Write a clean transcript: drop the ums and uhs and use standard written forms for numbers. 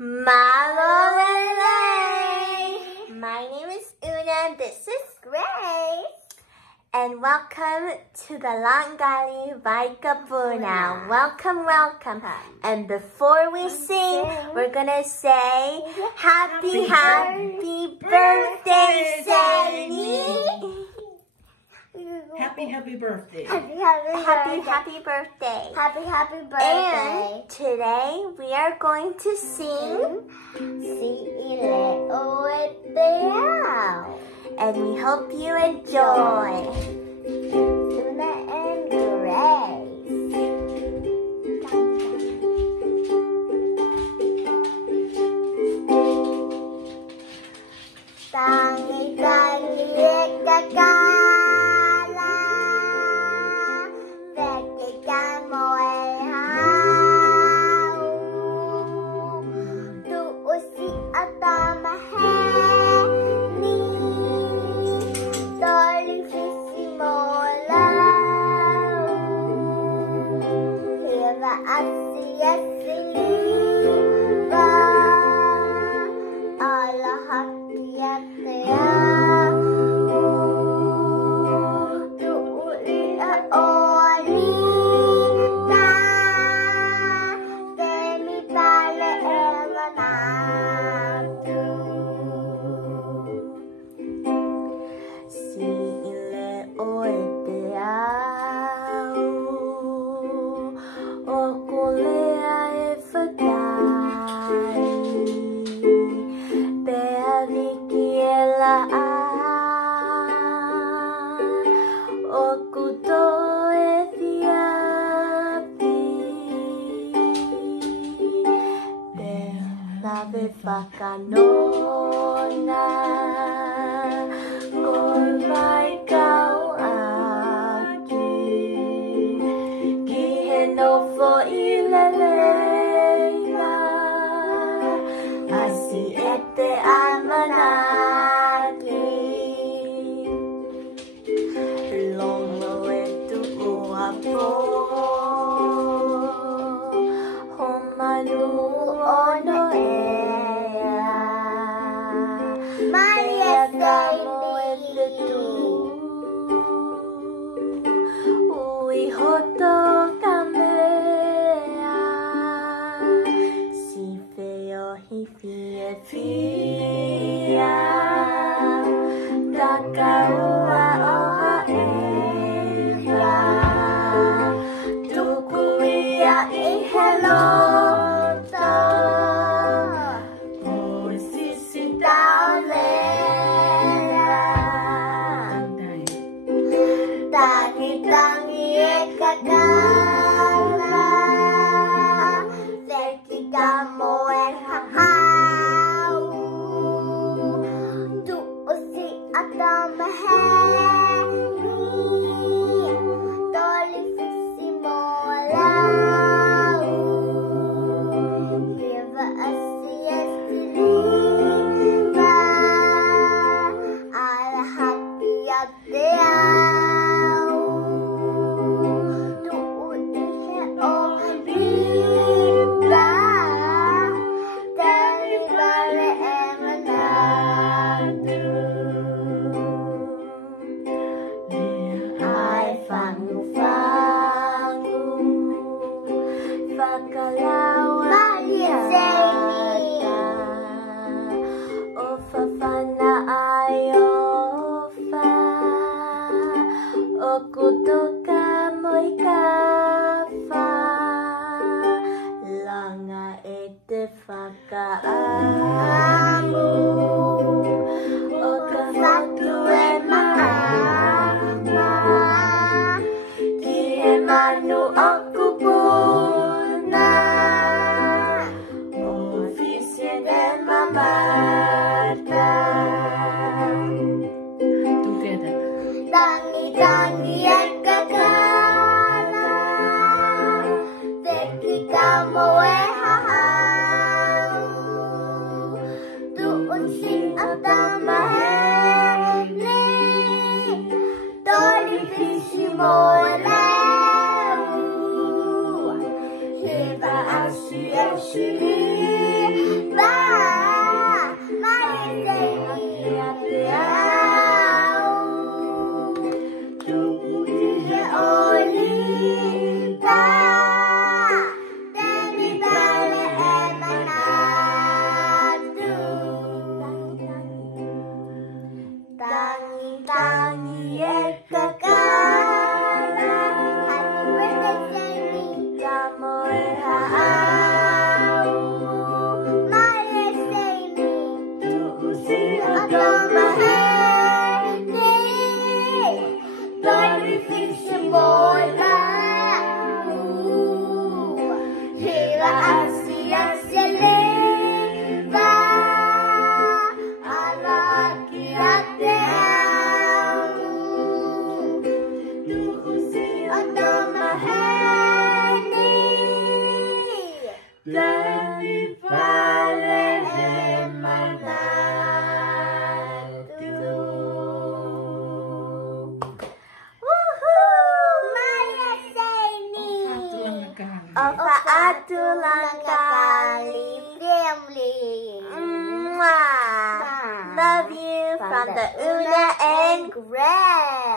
Malolele! My name is Una, this is Grace. And welcome to the Langakali by Puna. Welcome, welcome. And before we sing, we're gonna say happy birthday, Sadie! Happy birthday. Happy birthday. Happy birthday. And today we are going to sing and we hope you enjoy. Puna and Grace. Tangi ekakala, vekikan moe hau, tuusi atamaheni, dolifisi molau, hiva asiliva, ala hatiatea. Pakanona, kormai kau aki, kihenofo ilelela, asi ete amanati, longo etu uapo, homanu ono Hiva asli Opa atu Langakali. Family. Mwah. Love you from the Una and Grace.